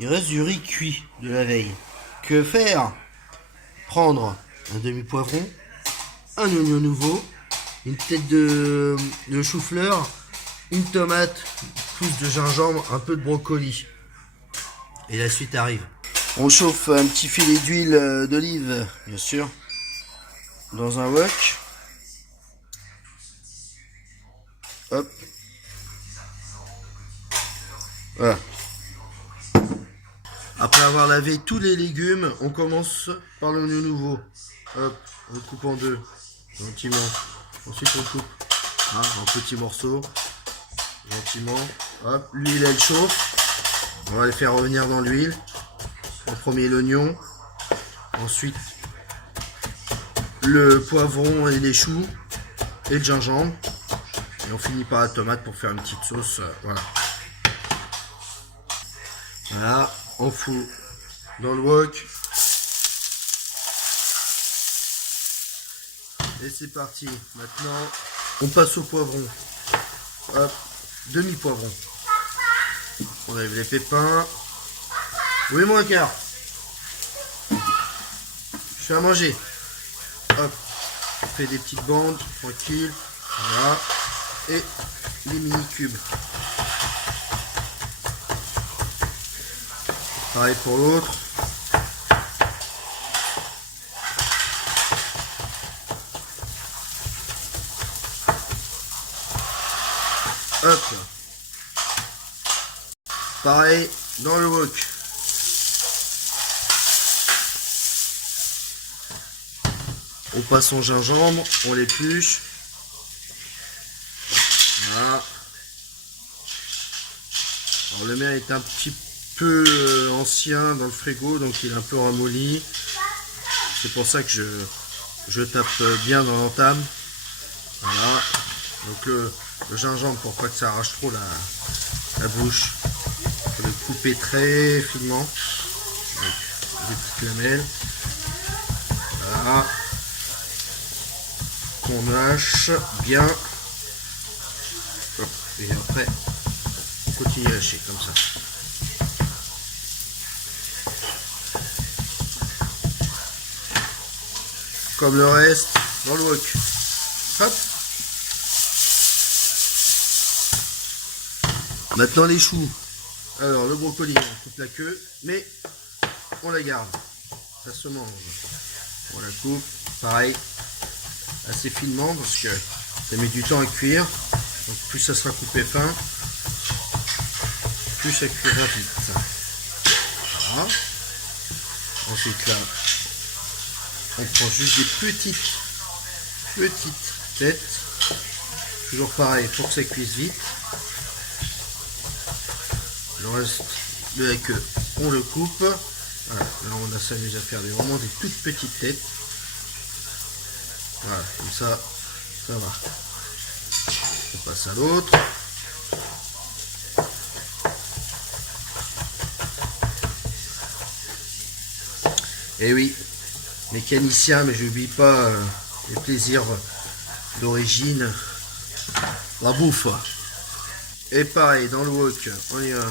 Il reste du riz cuit de la veille. Que faire? Prendre un demi-poivron, un oignon nouveau, une tête de chou-fleur, une tomate, une pousse de gingembre, un peu de brocoli. Et la suite arrive. On chauffe un petit filet d'huile d'olive, bien sûr, dans un wok. Hop. Voilà. Après avoir lavé tous les légumes, on commence par l'oignon nouveau. Hop, on le coupe en deux, gentiment. Ensuite on coupe en petits morceaux, gentiment. Hop, l'huile elle chauffe. On va les faire revenir dans l'huile. En premier l'oignon, ensuite le poivron et les choux et le gingembre. Et on finit par la tomate pour faire une petite sauce. Voilà. Voilà, on fout dans le wok. Et c'est parti. Maintenant, on passe au poivron. Hop, demi-poivron. On enlève les pépins. Oui, mon cœur. Je fais à manger. Hop, on fait des petites bandes, tranquille. Voilà. Et les mini cubes. Pareil pour l'autre. Hop. Pareil dans le wok. On passe son gingembre, on l'épluche. Voilà. Alors le mien est un petit peu ancien dans le frigo, donc il est un peu ramolli. C'est pour ça que je tape bien dans l'entame. Voilà. Donc le gingembre, pour pas que ça arrache trop la bouche. Il faut le couper très finement. Avec des petites lamelles. Voilà. Qu'on mâche bien. Et après, on continue à lâcher comme ça. Comme le reste, dans le wok. Hop. Maintenant les choux. Alors le brocoli, on coupe la queue, mais on la garde. Ça se mange. On la coupe, pareil, assez finement parce que ça met du temps à cuire. Donc plus ça sera coupé fin, plus ça cuira vite. Voilà. Ensuite là, on prend juste des petites têtes. Toujours pareil pour que ça cuise vite. Le reste de la queue, on le coupe. Voilà, là on s'amuse à faire vraiment des toutes petites têtes. Voilà, comme ça, ça va. On passe à l'autre. Et oui, mécanicien, mais je n'oublie pas les plaisirs d'origine, la bouffe. Et pareil, dans le wok, on y va.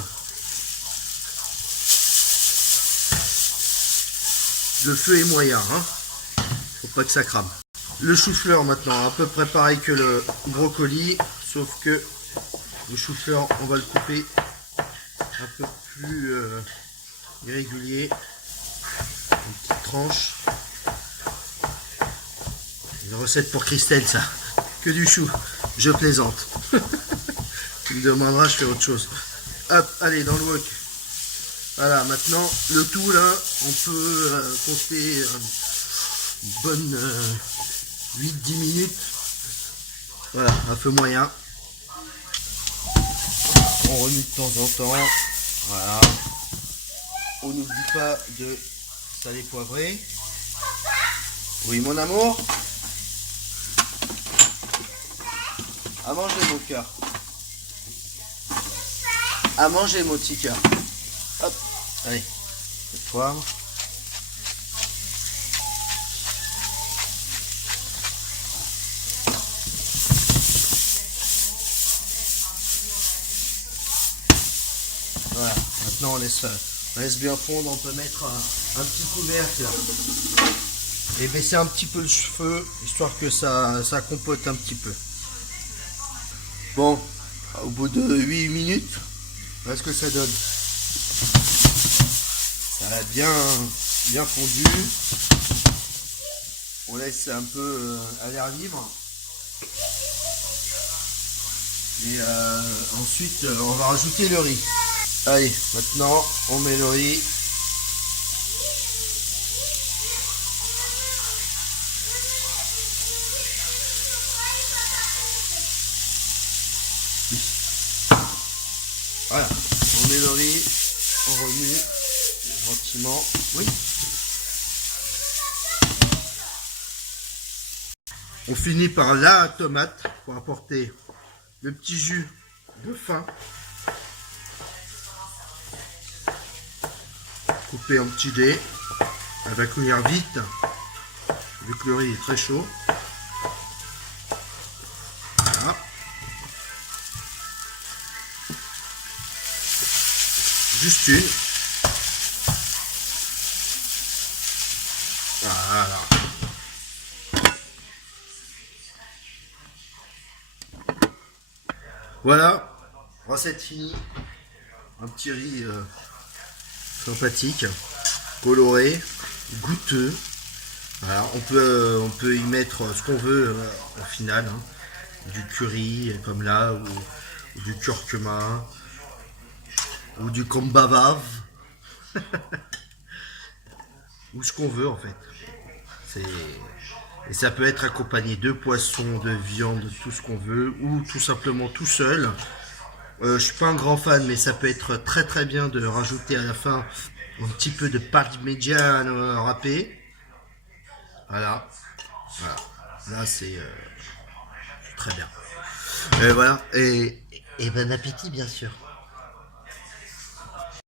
Le feu est moyen, hein. Faut pas que ça crame. Le chou-fleur maintenant, à peu près pareil que le brocoli, sauf que le chou-fleur, on va le couper un peu plus irrégulier, en petites tranches. Une recette pour Christelle, ça. Que du chou, je plaisante. Tu me demanderas, je fais autre chose. Hop, allez, dans le wok. Voilà, maintenant, le tout là, on peut compter une bonne 8-10 minutes. Voilà, un feu moyen. On remue de temps en temps. Voilà. On n'oublie pas de saler poivrer. Oui, mon amour. À manger, mon cœur. À manger, mon petit cœur. Hop, allez, le poivre. Voilà, maintenant on laisse Laisse bien fondre, on peut mettre un petit couvercle et baisser un petit peu le feu, histoire que ça compote un petit peu. Bon, au bout de 8 minutes, voilà ce que ça donne. Ça a bien fondu. On laisse un peu à l'air libre. Et ensuite, on va rajouter le riz. Allez, maintenant, on met le riz. Voilà, on met le riz, on remue gentiment. Oui. On finit par la tomate pour apporter le petit jus de fin. Coupé en petits dés. Elle va cuire vite, vu que le riz est très chaud. Voilà. Juste une. Voilà. Voilà, recette finie. Un petit riz sympathique, coloré, goûteux. Voilà, on peut y mettre ce qu'on veut au final. Hein. Du curry comme là, ou du curcuma, ou du kombavav, ou ce qu'on veut en fait. Et ça peut être accompagné de poissons, de viande, de tout ce qu'on veut, ou tout simplement tout seul. Je suis pas un grand fan, mais ça peut être très très bien de rajouter à la fin un petit peu de parmigiano râpé. Voilà. Voilà. Là c'est très bien. Voilà. Et bon appétit bien sûr.